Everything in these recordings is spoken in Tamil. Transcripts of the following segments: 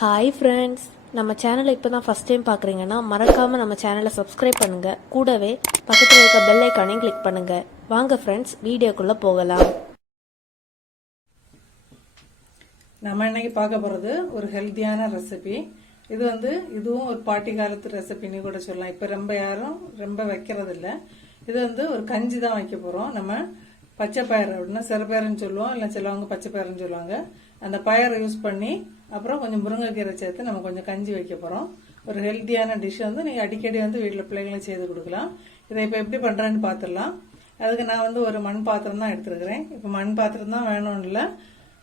ஹாய் ஃப்ரெண்ட்ஸ், நம்ம சேனலை இப்போ தான் ஃபஸ்ட் டைம் பார்க்குறீங்கன்னா மறக்காமல் நம்ம சேனலை சப்ஸ்கிரைப் பண்ணுங்கள். கூடவே பக்கத்தில் இருக்க பெல் ஐக்கானையும் கிளிக் பண்ணுங்கள். வாங்க ஃப்ரெண்ட்ஸ், வீடியோக்குள்ளே போகலாம். நம்ம இன்னைக்கு பார்க்க போகிறது ஒரு ஹெல்த்தியான ரெசிபி. இதுவும் ஒரு பாட்டி காலத்து ரெசிபின்னு கூட சொல்லலாம். இப்போ யாரும் ரொம்ப வைக்கிறது இல்லை. இது ஒரு கஞ்சி தான் வைக்க போகிறோம். நம்ம பச்சை பயிர் அப்படின்னா சிறுபயிர்னு சொல்லுவோம், இல்லை சிலவங்க பச்சை பயிர்னு சொல்லுவாங்க. அந்த பயிரை யூஸ் பண்ணி அப்புறம் கொஞ்சம் முருங்கைக்கீரை சேர்த்து நம்ம கொஞ்சம் கஞ்சி வைக்க போகிறோம். ஒரு ஹெல்த்தியான டிஷ் நீங்கள் அடிக்கடி வீட்டில் பிள்ளைங்களுக்கு செய்து கொடுக்கலாம். இதை இப்போ எப்படி பண்ணுறேன்னு பார்த்துடலாம். அதுக்கு நான் ஒரு மண் பாத்திரம் தான் எடுத்துருக்கிறேன். இப்போ மண் பாத்திரம் தான் வேணும்னு இல்லை,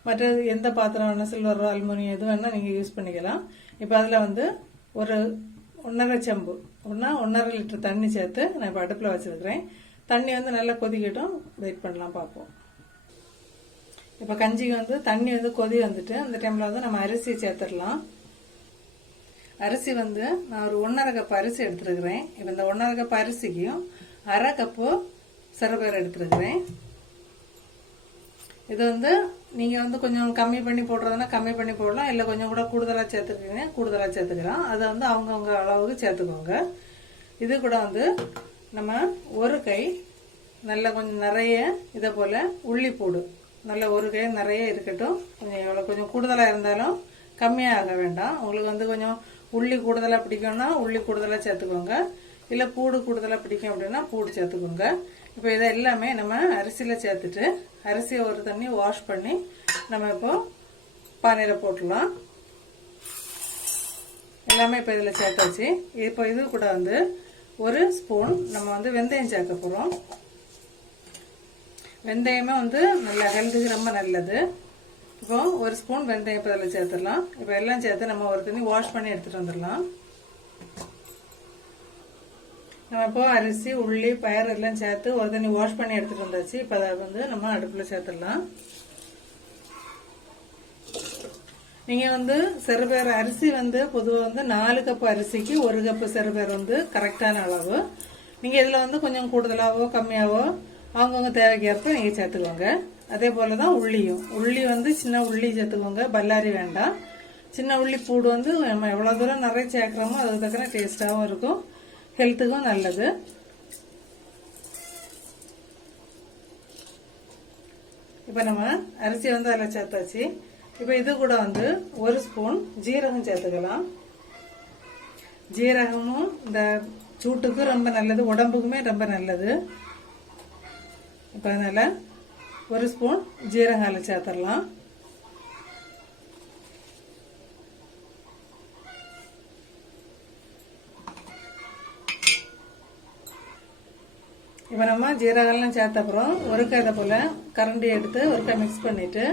மற்றது எந்த பாத்திரம் வேணால் சில்வர், அலுமினியம் எது வேணால் நீங்கள் யூஸ் பண்ணிக்கலாம். இப்போ அதில் ஒரு 1.5 செம்பு அப்படின்னா 1.5 லிட்டர் தண்ணி சேர்த்து நான் இப்போ அடுப்பில் வச்சுருக்கிறேன். தண்ணி நல்லா கொதிக்கட்டும், வெயிட் பண்ணலாம், பார்ப்போம். இப்போ கஞ்சிக்கு தண்ணி கொதி வந்துட்டு அந்த டைமில் நம்ம அரிசி சேர்த்துடலாம். அரிசி நான் ஒரு 1.5 கப் அரிசி எடுத்துருக்கிறேன். இப்போ இந்த 1.5 கப் அரிசிக்கும் 1/2 கப்பு சிறுபயிறு எடுத்துருக்கிறேன். இது நீங்கள் கொஞ்சம் கம்மி பண்ணி போடுறதுன்னா கம்மி பண்ணி போடலாம், இல்லை கொஞ்சம் கூட கூடுதலாக சேர்த்துக்கிறீங்க கூடுதலாக சேர்த்துக்கலாம். அதை அவங்கவுங்க அளவுக்கு சேர்த்துக்கோங்க. இது கூட நம்ம ஒரு கை நல்லா கொஞ்சம் நிறைய இதை போல் உள்ளிப்பூடு நல்ல ஒரு கை நிறைய இருக்கட்டும். கொஞ்சம் எவ்வளோ கொஞ்சம் கூடுதலாக இருந்தாலும் கம்மியாக ஆக வேண்டாம். உங்களுக்கு கொஞ்சம் உள்ளி கூடுதலாக பிடிக்கும்னா உள்ளி கூடுதலாக சேர்த்துக்கோங்க, இல்லை பூடு கூடுதலாக பிடிக்கும் அப்படின்னா பூடு சேர்த்துக்கோங்க. இப்போ இதை எல்லாமே நம்ம அரிசியில் சேர்த்துட்டு அரிசியை ஒரு தண்ணி வாஷ் பண்ணி நம்ம இப்போ பானையில் போட்டுடலாம். எல்லாமே இப்போ இதில் சேர்த்தாச்சு. இப்போ இது கூட ஒரு ஸ்பூன் நம்ம வெந்தயம் சேர்க்க போகிறோம். வெந்தயமே நல்ல ஹெல்த்துக்கு ரொம்ப நல்லது. இப்போ ஒரு ஸ்பூன் வெந்தயம் இப்போ அதில் சேர்த்துடலாம். இப்போ எல்லாம் சேர்த்து நம்ம ஒரு தண்ணி வாஷ் பண்ணி எடுத்துகிட்டு வந்துடலாம். நம்ம இப்போ அரிசி, உள்ளி, பயறு எல்லாம் சேர்த்து ஒரு தண்ணி வாஷ் பண்ணி எடுத்துகிட்டு வந்தாச்சு. இப்போ அதை நம்ம அடுப்பில் சேர்த்துடலாம். நீங்கள் சிறுபயிறு அரிசி பொதுவாக 4 கப்பு அரிசிக்கு 1 கப்பு சிறுபயிறு கரெக்டான அளவு. நீங்கள் இதில் கொஞ்சம் கூடுதலாகவோ கம்மியாகவோ அவங்கவுங்க தேவைக்கேற்ப நீங்கள் சேர்த்துக்கோங்க. அதே போல் தான் உள்ளியும். உள்ளி சின்ன உள்ளி சேர்த்துக்கோங்க, பல்லாரி வேண்டாம். சின்ன உள்ளி பூடு நம்ம எவ்வளோ தூரம் நிறைய சேர்க்குறோமோ அதுக்கு தக்கன டேஸ்ட்டாகவும் இருக்கும், ஹெல்த்துக்கும் நல்லது. இப்போ நம்ம அரிசியை அதில் சேர்த்தாச்சு. இப்போ இது கூட ஒரு ஸ்பூன் ஜீரகம் சேர்த்துக்கலாம். ஜீரகமும் இந்த சூட்டுக்கும் ரொம்ப நல்லது, உடம்புக்குமே ரொம்ப நல்லது. இப்போ அதனால் ஒரு ஸ்பூன் ஜீரகம் அதில் சேர்த்துடலாம். இப்போ நம்ம ஜீரகம்லாம் சேர்த்த அப்புறம் ஒருக்கா இதை போல் கரண்டி எடுத்து ஒருக்கா மிக்ஸ் பண்ணிவிட்டு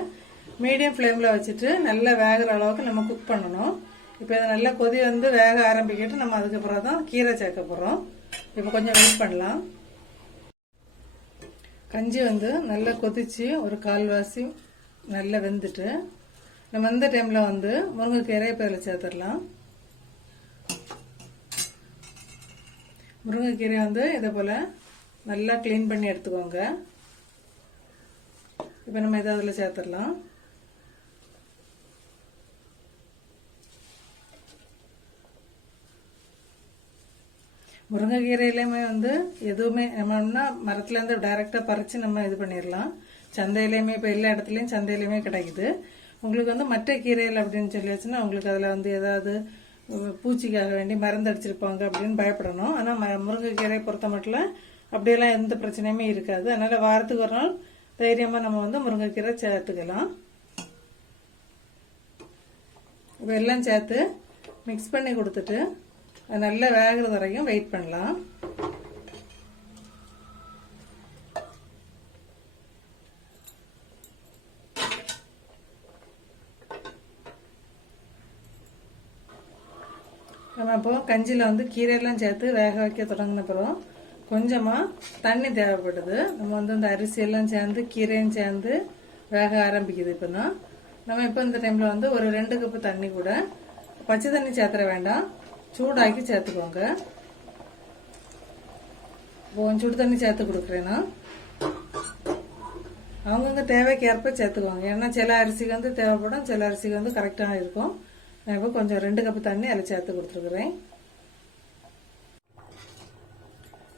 மீடியம் ஃப்ளேமில் வச்சுட்டு நல்லா வேகிற அளவுக்கு நம்ம குக் பண்ணணும். இப்போ இதை நல்லா கொதி வேக ஆரம்பிக்கிட்டு நம்ம அதுக்கப்புறம் தான் கீரை சேர்க்க போகிறோம். இப்போ கொஞ்சம் வெயிட் பண்ணலாம். கஞ்சி நல்லா கொதிச்சு ஒரு கால்வாசி நல்லா வெந்துட்டு நம்ம இந்த டைமில் முருங்கைக்கீரை இப்போ இதில் சேர்த்துடலாம். முருங்கைக்கீரை இதை போல் நல்லா க்ளீன் பண்ணி எடுத்துக்கோங்க. இப்போ நம்ம இதை அதில் சேர்த்துடலாம். முருங்கைக்கீரையிலையுமே எதுவுமே நம்மனா மரத்துலேருந்து டைரெக்டாக பறித்து நம்ம இது பண்ணிடலாம். சந்தையிலையுமே இப்போ எல்லா இடத்துலையும் சந்தையிலையுமே கிடைக்குது. உங்களுக்கு மற்ற கீரைகள் அப்படின்னு சொல்லியாச்சுன்னா உங்களுக்கு அதில் ஏதாவது பூச்சிக்காக வேண்டி மருந்து அடிச்சிருப்பாங்க அப்படின்னு பயப்படணும். ஆனால் முருங்கைக்கீரை பொறுத்த மட்டும் அப்படியெல்லாம் எந்த பிரச்சனையுமே இருக்காது. அதனால் வாரத்துக்கு ஒரு நாள் தைரியமாக நம்ம முருங்கைக்கீரை சேர்த்துக்கலாம். இப்போ எல்லாம் சேர்த்து மிக்ஸ் பண்ணி கொடுத்துட்டு அது நல்லா வேகிறது வரைக்கும் வெயிட் பண்ணலாம். நம்ம இப்போ கஞ்சியில் கீரையெல்லாம் சேர்த்து வேக வைக்க தொடங்கின அப்புறம் கொஞ்சமாக தண்ணி தேவைப்படுது. நம்ம இந்த அரிசியெல்லாம் சேர்ந்து கீரையும் சேர்ந்து வேக ஆரம்பிக்குது. இப்போ தான் நம்ம இப்போ இந்த டைமில் ஒரு 2 கப்பு தண்ணி கூட பச்சை தண்ணி சேர்த்துற வேண்டாம், சூடாக்கி சேர்த்துக்கோங்க. கொஞ்சம் சுடு தண்ணி சேர்த்து கொடுக்குறேன்னா அவங்கவுங்க தேவைக்கு ஏற்ப சேர்த்துக்குவாங்க. ஏன்னா சில அரிசிக்கு தேவைப்படும், சில அரிசிக்கு கரெக்டாக இருக்கும். நான் இப்போ கொஞ்சம் 2 கப் தண்ணி அதில் சேர்த்து கொடுத்துருக்குறேன்.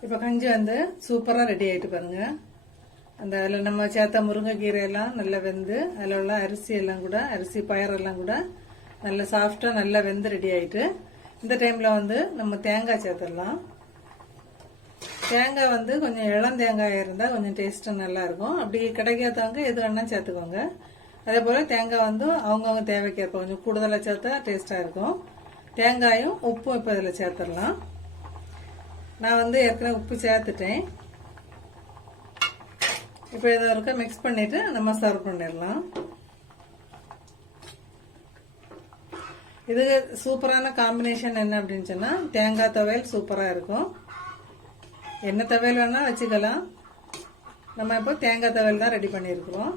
இப்போ கஞ்சி வந்து சூப்பராக ரெடி ஆகிட்டு பாருங்க. அந்த அதில் நம்ம சேர்த்த முருங்கைக்கீரை எல்லாம் நல்லா வெந்து அதில் உள்ள அரிசி எல்லாம் கூட அரிசி பயரெல்லாம் கூட நல்லா சாஃப்டாக நல்லா வெந்து ரெடி ஆகிட்டு இந்த டைமில் வந்து நம்ம தேங்காய் சேர்த்துடலாம். தேங்காய் வந்து கொஞ்சம் இளம் தேங்காய் இருந்தால் கொஞ்சம் டேஸ்ட்டு நல்லா இருக்கும். அப்படி கிடைக்காதவங்க எது வேணா சேர்த்துக்கோங்க. அதே போல் தேங்காய் வந்து அவங்கவுங்க தேவைக்கேற்ப கொஞ்சம் கூடுதலாக சேர்த்தா டேஸ்ட்டாக இருக்கும். தேங்காயும் உப்பும் இப்போ இதில் சேர்த்துடலாம். நான் வந்து ஏற்கனவே உப்பு சேர்த்துட்டேன். இப்போ இதை ஒருக்கா மிக்ஸ் பண்ணிட்டு நம்ம சர்வ் பண்ணிடலாம். இது சூப்பரான காம்பினேஷன் என்ன அப்படின்னு சொன்னா தேங்காய் துவையல் சூப்பராக இருக்கும். என்ன துவையல் வேணா வச்சுக்கலாம். நம்ம இப்போ தேங்காய் துவையல் தான் ரெடி பண்ணியிருக்கிறோம்.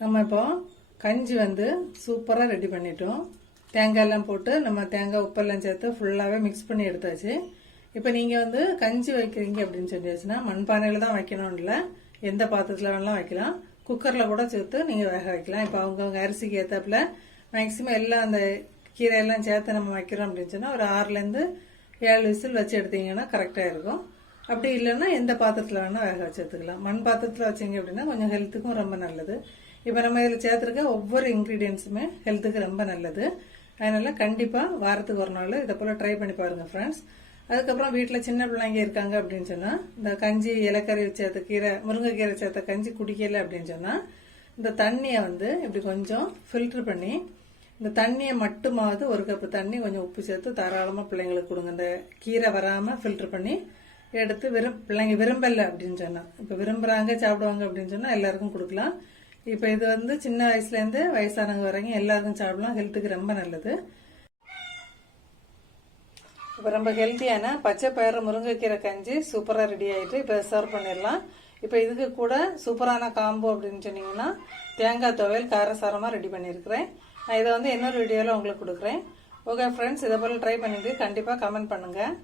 நம்ம இப்போ கஞ்சி வந்து சூப்பராக ரெடி பண்ணிட்டோம். தேங்காய் எல்லாம் போட்டு நம்ம தேங்காய் உப்பெல்லாம் சேர்த்து ஃபுல்லாகவே மிக்ஸ் பண்ணி எடுத்தாச்சு. இப்போ நீங்கள் வந்து கஞ்சி வைக்கிறீங்க அப்படின்னு சொல்லியாச்சுன்னா மண்பானையில் தான் வைக்கணும்னு இல்லை, எந்த பாத்திரத்தில் வேணாலும் வைக்கலாம். குக்கரில் கூட சேர்த்து நீங்கள் வேக வைக்கலாம். இப்போ அவங்கவுங்க அரிசிக்கு ஏற்றாப்புல மேக்ஸிமம் எல்லாம் அந்த கீரையெல்லாம் சேர்த்து நம்ம வைக்கிறோம் அப்படின்னு சொன்னால் ஒரு 6லேருந்து 7 விசில் வச்சு எடுத்தீங்கன்னா கரெக்டாக இருக்கும். அப்படி இல்லைன்னா எந்த பாத்திரத்தில் வேணால் வேக வச்சு எடுத்துக்கலாம். மண் பாத்திரத்தில் வச்சிங்க அப்படின்னா கொஞ்சம் ஹெல்த்துக்கும் ரொம்ப நல்லது. இப்போ நம்ம இதில் சேர்த்துருக்க ஒவ்வொரு இன்க்ரீடியன்ஸுமே ஹெல்த்துக்கு ரொம்ப நல்லது. அதனால கண்டிப்பாக வாரத்துக்கு ஒரு நாள் இதை போல் ட்ரை பண்ணி பாருங்கள் ஃப்ரெண்ட்ஸ். அதுக்கப்புறம் வீட்டில் சின்ன பிள்ளைங்க இருக்காங்க அப்படின்னு சொன்னால் இந்த கஞ்சி இலக்கறி சேர்த்த கீரை முருங்கைக்கீரை சேர்த்த கஞ்சி குடிக்கல அப்படின்னு சொன்னால் இந்த தண்ணியை வந்து இப்படி கொஞ்சம் ஃபில்டர் பண்ணி இந்த தண்ணியை மட்டுமாவது 1 கப்பு தண்ணி கொஞ்சம் உப்பு சேர்த்து தாராளமாக பிள்ளைங்களுக்கு கொடுங்க. இந்த கீரை வராமல் ஃபில்டர் பண்ணி எடுத்து பிள்ளைங்க விரும்பலை அப்படின்னு சொன்னால் இப்போ விரும்புகிறாங்க சாப்பிடுவாங்க அப்படின்னு சொன்னால் எல்லாருக்கும் கொடுக்கலாம். இப்போ இது வந்து சின்ன வயசுலேருந்து வயசானவங்க வரைக்கும் எல்லாருக்கும் சாப்பிடலாம். ஹெல்த்துக்கு ரொம்ப நல்லது. இப்போ ரொம்ப ஹெல்த்தியான பச்சை பயிறு முருங்கைக்கீரை கஞ்சி சூப்பராக ரெடி ஆகிட்டு இப்போ சர்வ் பண்ணிடலாம். இப்போ இதுக்கு கூட சூப்பரான காம்போ அப்படின்னு சொன்னீங்கன்னா தேங்காய் துவையல் காரசாரமாக ரெடி பண்ணியிருக்கிறேன். நான் இதை வந்து இன்னொரு வீடியோவில் உங்களுக்கு கொடுக்குறேன். ஓகே ஃப்ரெண்ட்ஸ், இதை போல் ட்ரை பண்ணிட்டு கண்டிப்பாக கமெண்ட் பண்ணுங்கள்.